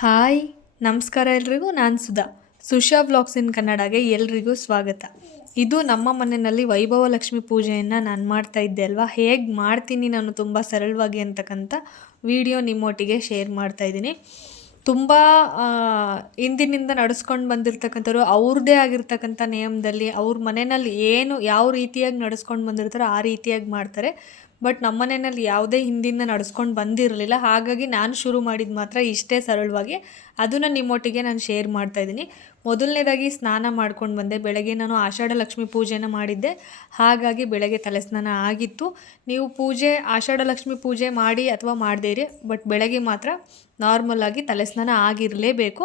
Hi ನಮಸ್ಕಾರ ಎಲ್ರಿಗೂ. ನಾನು ಸುಶಾ ವ್ಲಾಗ್ಸ್ ಇನ್ ಕನ್ನಡಗೆ ಎಲ್ರಿಗೂ ಸ್ವಾಗತ. ಇದು ನಮ್ಮ ಮನೆಯಲ್ಲಿ ವೈಭವ ಲಕ್ಷ್ಮಿ ಪೂಜೆಯನ್ನು ನಾನು ಮಾಡ್ತಾ ಇದ್ದೆ ಅಲ್ವಾ. ಹೇಗೆ ಮಾಡ್ತೀನಿ ನಾನು ತುಂಬ ಸರಳವಾಗಿ ಅಂತಕ್ಕಂಥ ವಿಡಿಯೋ ನಿಮ್ಮೊಟ್ಟಿಗೆ ಶೇರ್ ಮಾಡ್ತಾ ಇದ್ದೀನಿ. ತುಂಬ ಹಿಂದಿನಿಂದ ನಡೆಸ್ಕೊಂಡು ಬಂದಿರತಕ್ಕಂಥವ್ರು ಅವ್ರದ್ದೇ ಆಗಿರ್ತಕ್ಕಂಥ ನಿಯಮದಲ್ಲಿ ಅವ್ರ ಮನೆಯಲ್ಲಿ ಏನು ಯಾವ ರೀತಿಯಾಗಿ ನಡೆಸ್ಕೊಂಡು ಬಂದಿರ್ತಾರೋ ಆ ರೀತಿಯಾಗಿ ಮಾಡ್ತಾರೆ. ಬಟ್ ನಮ್ಮ ಮನೆಯಲ್ಲಿ ಯಾವುದೇ ಹಿಂದಿಂದ ನಡೆಸ್ಕೊಂಡು ಬಂದಿರಲಿಲ್ಲ. ಹಾಗಾಗಿ ನಾನು ಶುರು ಮಾಡಿದ್ದು ಮಾತ್ರ ಇಷ್ಟೇ ಸರಳವಾಗಿ. ಅದನ್ನು ನಿಮ್ಮೊಟ್ಟಿಗೆ ನಾನು ಶೇರ್ ಮಾಡ್ತಾಯಿದ್ದೀನಿ. ಮೊದಲನೇದಾಗಿ ಸ್ನಾನ ಮಾಡ್ಕೊಂಡು ಬಂದೆ. ಬೆಳಗ್ಗೆ ನಾನು ಆಷಾಢ ಲಕ್ಷ್ಮಿ ಪೂಜೆನ ಮಾಡಿದ್ದೆ, ಹಾಗಾಗಿ ಬೆಳಗ್ಗೆ ತಲೆ ಸ್ನಾನ ಆಗಿತ್ತು. ನೀವು ಆಷಾಢ ಲಕ್ಷ್ಮಿ ಪೂಜೆ ಮಾಡಿ ಅಥವಾ ಮಾಡದೇ ಇರಿ, ಬಟ್ ಬೆಳಗ್ಗೆ ಮಾತ್ರ ನಾರ್ಮಲಾಗಿ ತಲೆ ಸ್ನಾನ ಆಗಿರಲೇಬೇಕು.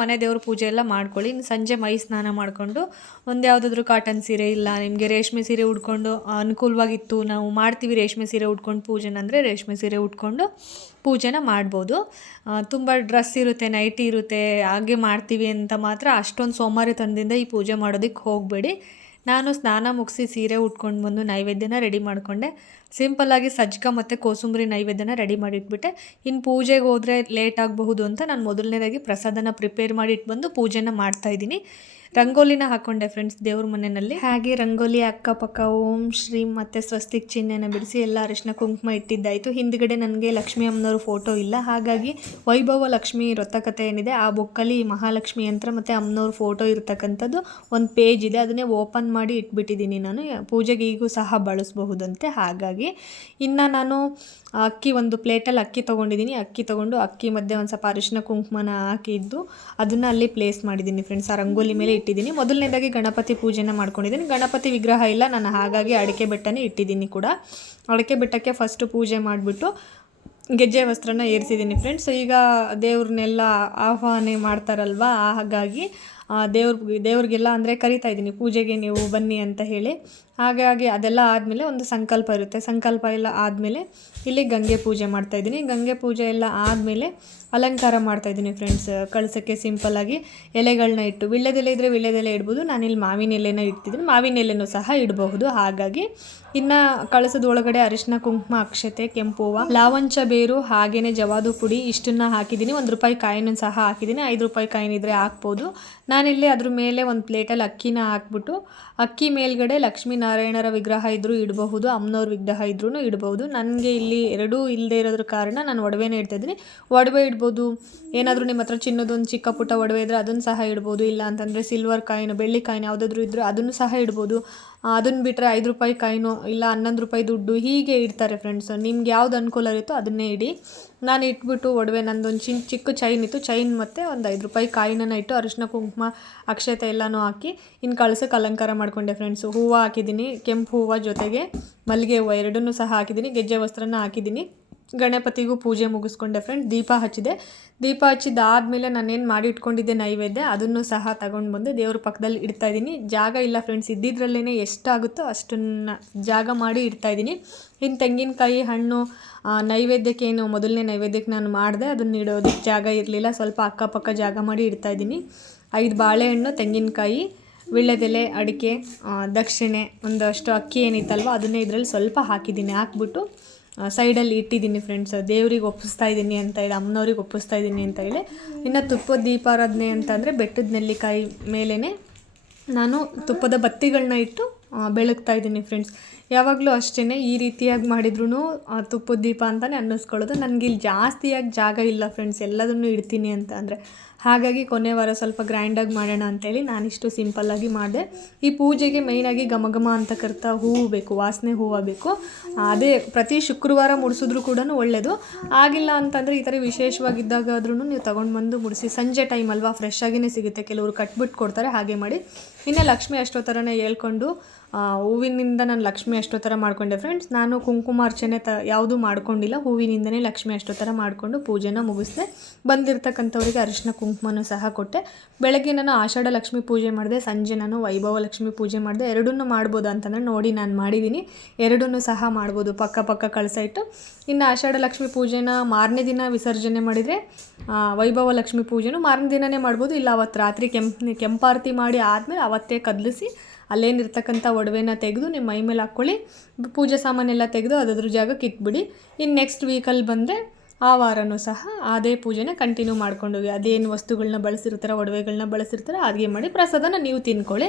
ಮನೆ ದೇವ್ರ ಪೂಜೆ ಎಲ್ಲ ಮಾಡ್ಕೊಳ್ಳಿ. ಇನ್ನು ಸಂಜೆ ಮೈ ಸ್ನಾನ ಮಾಡಿಕೊಂಡು ಒಂದು ಯಾವುದಾದ್ರೂ ಕಾಟನ್ ಸೀರೆ ಇಲ್ಲ ನಿಮಗೆ ರೇಷ್ಮೆ ಸೀರೆ ಉಟ್ಕೊಂಡು ಅನುಕೂಲವಾಗಿತ್ತು, ನಾವು ಮಾಡ್ತೀವಿ ರೇಷ್ಮೆ ಸೀರೆ ಉಟ್ಕೊಂಡು ಪೂಜೆನ ಅಂದರೆ ರೇಷ್ಮೆ ಸೀರೆ ಉಟ್ಕೊಂಡು ಪೂಜೆನ ಮಾಡ್ಬೋದು. ತುಂಬ ಡ್ರೆಸ್ ಇರುತ್ತೆ, ನೈಟಿ ಇರುತ್ತೆ, ಹಾಗೆ ಮಾಡ್ತೀವಿ ಅಂತ ಮಾತ್ರ ಅಷ್ಟೊಂದು ಸೋಮಾರಿತನದಿಂದ ಈ ಪೂಜೆ ಮಾಡೋದಕ್ಕೆ ಹೋಗಬೇಡಿ. ನಾನು ಸ್ನಾನ ಮುಗಿಸಿ ಸೀರೆ ಉಟ್ಕೊಂಡು ಬಂದು ನೈವೇದ್ಯನ ರೆಡಿ ಮಾಡಿಕೊಂಡೆ. ಸಿಂಪಲ್ಲಾಗಿ ಸಜ್ಜಕ ಮತ್ತು ಕೋಸಂಬರಿ ನೈವೇದ್ಯನ ರೆಡಿ ಮಾಡಿಟ್ಬಿಟ್ಟೆ. ಇನ್ನು ಪೂಜೆಗೆ ಹೋದರೆ ಲೇಟ್ ಆಗಬಹುದು ಅಂತ ನಾನು ಮೊದಲನೇದಾಗಿ ಪ್ರಸಾದನ ಪ್ರಿಪೇರ್ ಮಾಡಿ ಇಟ್ಬಂದು ಪೂಜೆನ ಮಾಡ್ತಾಯಿದ್ದೀನಿ. ರಂಗೋಲಿನ ಹಾಕ್ಕೊಂಡೆ ಫ್ರೆಂಡ್ಸ್ ದೇವ್ರ ಮನೆಯಲ್ಲಿ. ಹಾಗೆ ರಂಗೋಲಿ ಅಕ್ಕಪಕ್ಕ ಓಂ ಶ್ರೀ ಮತ್ತು ಸ್ವಸ್ತಿಕ್ ಚಿಹ್ನೆನ ಬಿಡಿಸಿ ಎಲ್ಲ ಅರಿಶಿನ ಕುಂಕುಮ ಇಟ್ಟಿದ್ದಾಯಿತು. ಹಿಂದ್ಗಡೆ ನನಗೆ ಲಕ್ಷ್ಮೀ ಅಮ್ಮನವ್ರ ಫೋಟೋ ಇಲ್ಲ, ಹಾಗಾಗಿ ವೈಭವ ಲಕ್ಷ್ಮಿ ವ್ರತಕಥೆ ಏನಿದೆ ಆ ಬುಕ್ಕಲ್ಲಿ ಮಹಾಲಕ್ಷ್ಮಿ ಯಂತ್ರ ಮತ್ತು ಅಮ್ಮನವ್ರ ಫೋಟೋ ಇರ್ತಕ್ಕಂಥದ್ದು ಒಂದು ಪೇಜ್ ಇದೆ, ಅದನ್ನೇ ಓಪನ್ ಮಾಡಿ ಇಟ್ಬಿಟ್ಟಿದ್ದೀನಿ. ನಾನು ಪೂಜೆಗೆ ಈಗೂ ಸಹ ಬಳಸಬಹುದಂತೆ. ಹಾಗಾಗಿ ಇನ್ನು ನಾನು ಅಕ್ಕಿ ಒಂದು ಪ್ಲೇಟಲ್ಲಿ ಅಕ್ಕಿ ತೊಗೊಂಡಿದ್ದೀನಿ. ಅಕ್ಕಿ ತೊಗೊಂಡು ಅಕ್ಕಿ ಮಧ್ಯೆ ಒಂದು ಸ್ವಲ್ಪ ಅರಿಶಿನ ಕುಂಕುಮನ ಹಾಕಿದ್ದು ಅದನ್ನು ಅಲ್ಲಿ ಪ್ಲೇಸ್ ಮಾಡಿದ್ದೀನಿ ಫ್ರೆಂಡ್ಸ್. ಆ ರಂಗೋಲಿ ಮೇಲೆ ಇಟ್ಟಿದ್ದೀನಿ. ಮೊದಲನೇದಾಗಿ ಗಣಪತಿ ಪೂಜೆನ ಮಾಡ್ಕೊಂಡಿದ್ದೀನಿ. ಗಣಪತಿ ವಿಗ್ರಹ ಇಲ್ಲ ನಾನು, ಹಾಗಾಗಿ ಅಡಿಕೆ ಬೆಟ್ಟನೇ ಇಟ್ಟಿದ್ದೀನಿ ಕೂಡ. ಅಡಿಕೆ ಬೆಟ್ಟಕ್ಕೆ ಫಸ್ಟು ಪೂಜೆ ಮಾಡಿಬಿಟ್ಟು ಗೆಜ್ಜೆ ವಸ್ತ್ರನ ಏರಿಸಿದ್ದೀನಿ ಫ್ರೆಂಡ್ಸ್. ಈಗ ದೇವ್ರನ್ನೆಲ್ಲ ಆಹ್ವಾನ ಮಾಡ್ತಾರಲ್ವ, ಹಾಗಾಗಿ ದೇವ್ರಿಗೆಲ್ಲ ಅಂದರೆ ಕರಿತಾ ಇದ್ದೀನಿ ಪೂಜೆಗೆ ನೀವು ಬನ್ನಿ ಅಂತ ಹೇಳಿ. ಹಾಗಾಗಿ ಅದೆಲ್ಲ ಆದಮೇಲೆ ಒಂದು ಸಂಕಲ್ಪ ಇರುತ್ತೆ. ಸಂಕಲ್ಪ ಎಲ್ಲ ಆದಮೇಲೆ ಇಲ್ಲಿ ಗಂಗೆ ಪೂಜೆ ಮಾಡ್ತಾಯಿದ್ದೀನಿ. ಗಂಗೆ ಪೂಜೆ ಎಲ್ಲ ಆದಮೇಲೆ ಅಲಂಕಾರ ಮಾಡ್ತಾಯಿದ್ದೀನಿ ಫ್ರೆಂಡ್ಸ್. ಕಳಸಕ್ಕೆ ಸಿಂಪಲ್ಲಾಗಿ ಎಲೆಗಳನ್ನ ಇಟ್ಟು, ವೀಳ್ಯದೆಲೆ ಇದ್ದರೆ ವೀಳ್ಯದೆಲೆ ಇಡ್ಬೋದು, ನಾನಿಲ್ಲಿ ಮಾವಿನ ಎಲೆನ ಇಡ್ತಿದ್ದೀನಿ. ಮಾವಿನ ಎಲೆನೂ ಸಹ ಇಡಬಹುದು. ಹಾಗಾಗಿ ಇನ್ನು ಕಳಸದ ಒಳಗಡೆ ಅರಿಶಿನ ಕುಂಕುಮ, ಅಕ್ಷತೆ, ಕೆಂಪು ಹೂವು, ಲಾವಂಚ ಬೇರು, ಹಾಗೆಯೇ ಜವಾದು ಪುಡಿ ಇಷ್ಟನ್ನು ಹಾಕಿದ್ದೀನಿ. ₹1 ಕಾಯಿನೂ ಸಹ ಹಾಕಿದ್ದೀನಿ. ₹5 ಕಾಯಿನ್ ಇದ್ದರೆ ಹಾಕ್ಬೋದು. ನಾನಿಲ್ಲಿ ಅದ್ರ ಮೇಲೆ ಒಂದು ಪ್ಲೇಟಲ್ಲಿ ಅಕ್ಕಿನ ಹಾಕ್ಬಿಟ್ಟು ಅಕ್ಕಿ ಮೇಲ್ಗಡೆ ಲಕ್ಷ್ಮೀನಾರಾಯಣರ ವಿಗ್ರಹ ಇದ್ದರೂ ಇಡಬಹುದು, ಅಮ್ಮನವ್ರ ವಿಗ್ರಹ ಇದ್ರೂ ಇಡಬಹುದು. ನನಗೆ ಇಲ್ಲಿ ಎರಡೂ ಇಲ್ಲದೆ ಇರೋದ್ರ ಕಾರಣ ನಾನು ಒಡವೆನೇ ಇಡ್ತಾಯಿದ್ದೀನಿ. ಒಡವೆ ಇಡ್ಬೋದು, ಏನಾದರೂ ನಿಮ್ಮ ಹತ್ರ ಚಿನ್ನದೊಂದು ಚಿಕ್ಕ ಪುಟ್ಟ ಒಡವೆ ಇದ್ದರೆ ಅದನ್ನು ಸಹ ಇಡ್ಬೋದು. ಇಲ್ಲ ಅಂತಂದರೆ ಸಿಲ್ವರ್ ಕಾಯಿನು, ಬೆಳ್ಳಿ ಕಾಯಿನು ಯಾವುದಾದ್ರೂ ಇದ್ದರೆ ಅದನ್ನು ಸಹ ಇಡ್ಬೋದು. ಅದನ್ನು ಬಿಟ್ಟರೆ ₹5 ಕಾಯಿನು ಇಲ್ಲ ₹11 ದುಡ್ಡು ಹೀಗೆ ಇಡ್ತಾರೆ ಫ್ರೆಂಡ್ಸ್. ನಿಮ್ಗೆ ಯಾವ್ದು ಅನುಕೂಲ ಇರುತ್ತೋ ಅದನ್ನೇ ಇಡಿ. ನಾನು ಇಟ್ಬಿಟ್ಟು ಒಡವೆ ನಂದೊಂದು ಚಿಕ್ಕ ಚೈನ್ ಇತ್ತು, ಚೈನ್ ಮತ್ತು ಒಂದು ₹5 ಕಾಯಿನನ್ನು ಇಟ್ಟು ಅರಿಶಿನ ಕುಂಕುಮ ಅಕ್ಷತೆ ಎಲ್ಲನೂ ಹಾಕಿ ಇನ್ನು ಕಳಸಕ್ಕೆ ಅಲಂಕಾರ ಮಾಡಿಕೊಂಡೆ ಫ್ರೆಂಡ್ಸು. ಹೂವು ಹಾಕಿದ್ದೀನಿ, ಕೆಂಪು ಹೂವು ಜೊತೆಗೆ ಮಲ್ಲಿಗೆ ಹೂವು ಎರಡನ್ನೂ ಸಹ ಹಾಕಿದ್ದೀನಿ. ಗೆಜ್ಜೆ ವಸ್ತ್ರನ ಹಾಕಿದ್ದೀನಿ. ಗಣಪತಿಗೂ ಪೂಜೆ ಮುಗಿಸ್ಕೊಂಡೆ ಫ್ರೆಂಡ್ಸ್. ದೀಪ ಹಚ್ಚಿದೆ. ದೀಪ ಹಚ್ಚಿದ್ದಾದಮೇಲೆ ನಾನೇನು ಮಾಡಿ ಇಟ್ಕೊಂಡಿದ್ದೆ ನೈವೇದ್ಯ ಅದನ್ನು ಸಹ ತಗೊಂಡು ಬಂದು ದೇವ್ರ ಪಕ್ಕದಲ್ಲಿ ಇಡ್ತಾಯಿದ್ದೀನಿ. ಜಾಗ ಇಲ್ಲ ಫ್ರೆಂಡ್ಸ್, ಇದ್ದಿದ್ರಲ್ಲೇ ಎಷ್ಟಾಗುತ್ತೋ ಅಷ್ಟನ್ನು ಜಾಗ ಮಾಡಿ ಇಡ್ತಾಯಿದ್ದೀನಿ. ಇನ್ನು ತೆಂಗಿನಕಾಯಿ, ಹಣ್ಣು ನೈವೇದ್ಯಕ್ಕೇನು ಮೊದಲನೇ ನೈವೇದ್ಯಕ್ಕೆ ನಾನು ಮಾಡಿದೆ, ಅದನ್ನು ಇಡೋದಕ್ಕೆ ಜಾಗ ಇರಲಿಲ್ಲ. ಸ್ವಲ್ಪ ಅಕ್ಕಪಕ್ಕ ಜಾಗ ಮಾಡಿ ಇಡ್ತಾಯಿದ್ದೀನಿ. 5 ಬಾಳೆಹಣ್ಣು, ತೆಂಗಿನಕಾಯಿ, ವೀಳ್ಯದೆಲೆ, ಅಡಿಕೆ, ದಕ್ಷಿಣೆ, ಒಂದಷ್ಟು ಅಕ್ಕಿ ಏನಿತ್ತಲ್ವ ಅದನ್ನೇ ಇದರಲ್ಲಿ ಸ್ವಲ್ಪ ಹಾಕಿದ್ದೀನಿ. ಹಾಕ್ಬಿಟ್ಟು ಸೈಡಲ್ಲಿ ಇಟ್ಟಿದ್ದೀನಿ ಫ್ರೆಂಡ್ಸ್. ದೇವ್ರಿಗೆ ಒಪ್ಪಿಸ್ತಾ ಇದ್ದೀನಿ ಅಂತ ಹೇಳಿ, ಅಮ್ಮನವ್ರಿಗೆ ಒಪ್ಪಿಸ್ತಾ ಇದ್ದೀನಿ ಅಂತ ಹೇಳಿ. ಇನ್ನು ತುಪ್ಪದ ದೀಪಾರಾಧನೆ ಅಂತಂದರೆ ಬೆಟ್ಟದ ನೆಲ್ಲಿಕಾಯಿ ಮೇಲೇ ನಾನು ತುಪ್ಪದ ಬತ್ತಿಗಳನ್ನ ಇಟ್ಟು ಬೆಳಗ್ತಾ ಇದ್ದೀನಿ ಫ್ರೆಂಡ್ಸ್. ಯಾವಾಗಲೂ ಅಷ್ಟೇ ಈ ರೀತಿಯಾಗಿ ಮಾಡಿದ್ರೂ ತುಪ್ಪದ ದೀಪ ಅಂತಲೇ ಅನ್ನಿಸ್ಕೊಳ್ಳೋದು. ನನಗೆ ಇಲ್ಲಿ ಜಾಸ್ತಿಯಾಗಿ ಜಾಗ ಇಲ್ಲ ಫ್ರೆಂಡ್ಸ್, ಎಲ್ಲದನ್ನು ಇಡ್ತೀನಿ ಅಂತ ಅಂದರೆ. ಹಾಗಾಗಿ ಕೊನೆ ವಾರ ಸ್ವಲ್ಪ ಗ್ರ್ಯಾಂಡಾಗಿ ಮಾಡೋಣ ಅಂತೇಳಿ ನಾನಿಷ್ಟು ಸಿಂಪಲ್ಲಾಗಿ ಮಾಡಿದೆ. ಈ ಪೂಜೆಗೆ ಮೇಯ್ನಾಗಿ ಘಮ ಅಂತಕ್ಕಂಥ ಹೂವು ಬೇಕು, ವಾಸನೆ ಹೂವು ಬೇಕು. ಅದೇ ಪ್ರತಿ ಶುಕ್ರವಾರ ಮುಡಿಸಿದ್ರು ಕೂಡ ಒಳ್ಳೆಯದು. ಆಗಿಲ್ಲ ಅಂತಂದರೆ ಈ ಥರ ವಿಶೇಷವಾಗಿದ್ದಾಗಾದ್ರೂ ನೀವು ತೊಗೊಂಡು ಬಂದು ಮುಡಿಸಿ. ಸಂಜೆ ಟೈಮ್ ಅಲ್ವಾ, ಫ್ರೆಶ್ ಆಗಿಯೇ ಸಿಗುತ್ತೆ. ಕೆಲವರು ಕಟ್ಬಿಟ್ಟು ಕೊಡ್ತಾರೆ, ಹಾಗೆ ಮಾಡಿ. ಇನ್ನು ಲಕ್ಷ್ಮಿ ಅಷ್ಟೋತ್ತರನೇ ಹೇಳ್ಕೊಂಡು ಹೂವಿನಿಂದ ನಾನು ಲಕ್ಷ್ಮಿ ಅಷ್ಟೋತ್ತರ ಮಾಡಿಕೊಂಡೆ ಫ್ರೆಂಡ್ಸ್. ನಾನು ಕುಂಕುಮಾರ್ಚನೆ ಯಾವುದೂ ಮಾಡ್ಕೊಂಡಿಲ್ಲ, ಹೂವಿನಿಂದನೇ ಲಕ್ಷ್ಮಿ ಅಷ್ಟೋತ್ತರ ಮಾಡಿಕೊಂಡು ಪೂಜೆನ ಮುಗಿಸ್ದೆ. ಬಂದಿರತಕ್ಕಂಥವ್ರಿಗೆ ಅರಿಶಿನ ಕುಂಕುಮನೂ ಸಹ ಕೊಟ್ಟೆ. ಬೆಳಗ್ಗೆ ನಾನು ಆಷಾಢ ಲಕ್ಷ್ಮಿ ಪೂಜೆ ಮಾಡಿದೆ, ಸಂಜೆ ನಾನು ವೈಭವ ಲಕ್ಷ್ಮಿ ಪೂಜೆ ಮಾಡಿದೆ. ಎರಡನ್ನೂ ಮಾಡ್ಬೋದು ಅಂತಂದರೆ ನೋಡಿ ನಾನು ಮಾಡಿದ್ದೀನಿ. ಎರಡನ್ನೂ ಸಹ ಮಾಡ್ಬೋದು, ಪಕ್ಕ ಕಳಸ ಇಟ್ಟು. ಇನ್ನು ಆಷಾಢ ಲಕ್ಷ್ಮಿ ಪೂಜೆನ ಮಾರನೇ ದಿನ ವಿಸರ್ಜನೆ ಮಾಡಿದರೆ ವೈಭವ ಲಕ್ಷ್ಮಿ ಪೂಜೆನೂ ಮಾರನೇ ದಿನವೇ ಮಾಡ್ಬೋದು. ಇಲ್ಲ ಅವತ್ತು ರಾತ್ರಿ ಕೆಂಪಾರತಿ ಮಾಡಿ ಆದಮೇಲೆ ಅವತ್ತೇ ಕದಲಿಸಿ ಅಲ್ಲೇನಿರ್ತಕ್ಕಂಥ ಒಡವೆನ ತೆಗೆದು ನಿಮ್ಮ ಮೈ ಮೇಲೆ ಹಾಕ್ಕೊಳ್ಳಿ. ಪೂಜೆ ಸಾಮಾನೆಲ್ಲ ತೆಗೆದು ಅದ್ರ ಜಾಗಕ್ಕೆ ಇಟ್ಬಿಡಿ. ಇನ್ನು ನೆಕ್ಸ್ಟ್ ವೀಕಲ್ಲಿ ಬಂದರೆ ಆ ವಾರನೂ ಸಹ ಅದೇ ಪೂಜೆನ ಕಂಟಿನ್ಯೂ ಮಾಡ್ಕೊಂಡೋಗಿ ಅದೇನು ವಸ್ತುಗಳನ್ನ ಬಳಸಿರ್ತಾರೆ, ಒಡವೆಗಳನ್ನ ಬಳಸಿರ್ತಾರೆ, ಅಡುಗೆ ಮಾಡಿ ಪ್ರಸಾದನ ನೀವು ತಿನ್ಕೊಳ್ಳಿ.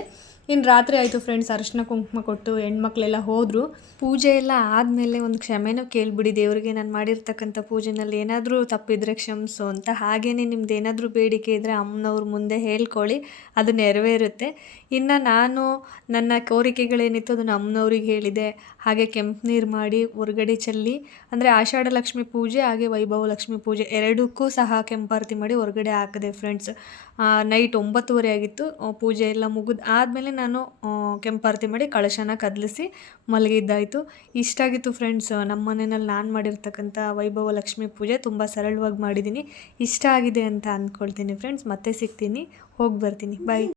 ಇನ್ನು ರಾತ್ರಿ ಆಯಿತು ಫ್ರೆಂಡ್ಸ್, ಅರಿಶಿನ ಕುಂಕುಮ ಕೊಟ್ಟು ಹೆಣ್ಮಕ್ಳೆಲ್ಲ ಹೋದರು. ಪೂಜೆ ಎಲ್ಲ ಆದಮೇಲೆ ಒಂದು ಕ್ಷಮೆನೂ ಕೇಳಿಬಿಡಿ ದೇವರಿಗೆ, ನಾನು ಮಾಡಿರ್ತಕ್ಕಂಥ ಪೂಜೆನಲ್ಲಿ ಏನಾದರೂ ತಪ್ಪಿದರೆ ಕ್ಷಮಿಸು ಅಂತ. ಹಾಗೆಯೇ ನಿಮ್ದು ಏನಾದರೂ ಬೇಡಿಕೆ ಇದ್ದರೆ ಅಮ್ಮನವ್ರ ಮುಂದೆ ಹೇಳ್ಕೊಳ್ಳಿ, ಅದು ನೆರವೇರುತ್ತೆ. ಇನ್ನು ನಾನು ನನ್ನ ಕೋರಿಕೆಗಳೇನಿತ್ತು ಅದನ್ನು ಅಮ್ಮನವ್ರಿಗೆ ಹೇಳಿದೆ. ಹಾಗೆ ಕೆಂಪು ನೀರು ಮಾಡಿ ಹೊರಗಡೆ ಚೆಲ್ಲಿ, ಅಂದರೆ ಆಷಾಢ ಲಕ್ಷ್ಮಿ ಪೂಜೆ ಹಾಗೆ ವೈಭವ ಲಕ್ಷ್ಮಿ ಪೂಜೆ ಎರಡಕ್ಕೂ ಸಹ ಕೆಂಪಾರತಿ ಮಾಡಿ ಹೊರಗಡೆ ಹಾಕಿದೆ ಫ್ರೆಂಡ್ಸ್. ನೈಟ್ 9:30 ಆಗಿತ್ತು. ಪೂಜೆ ಎಲ್ಲ ಮುಗಿದು ಆದಮೇಲೆ ನಾನು ಕೆಂಪಾರತಿ ಮಾಡಿ ಕಳಶನ ಕದಲಿಸಿ ಮಲಗಿದ್ದಾಯಿತು. ಇಷ್ಟಾಗಿತ್ತು ಫ್ರೆಂಡ್ಸ್ ನಮ್ಮ ಮನೆಯಲ್ಲಿ ನಾನು ಮಾಡಿರ್ತಕ್ಕಂಥ ವೈಭವ ಲಕ್ಷ್ಮಿ ಪೂಜೆ. ತುಂಬ ಸರಳವಾಗಿ ಮಾಡಿದ್ದೀನಿ. ಇಷ್ಟ ಆಗಿದೆ ಅಂತ ಅಂದ್ಕೊಳ್ತೀನಿ ಫ್ರೆಂಡ್ಸ್. ಮತ್ತೆ ಸಿಗ್ತೀನಿ, ಹೋಗಿ ಬರ್ತೀನಿ, ಬಾಯ್.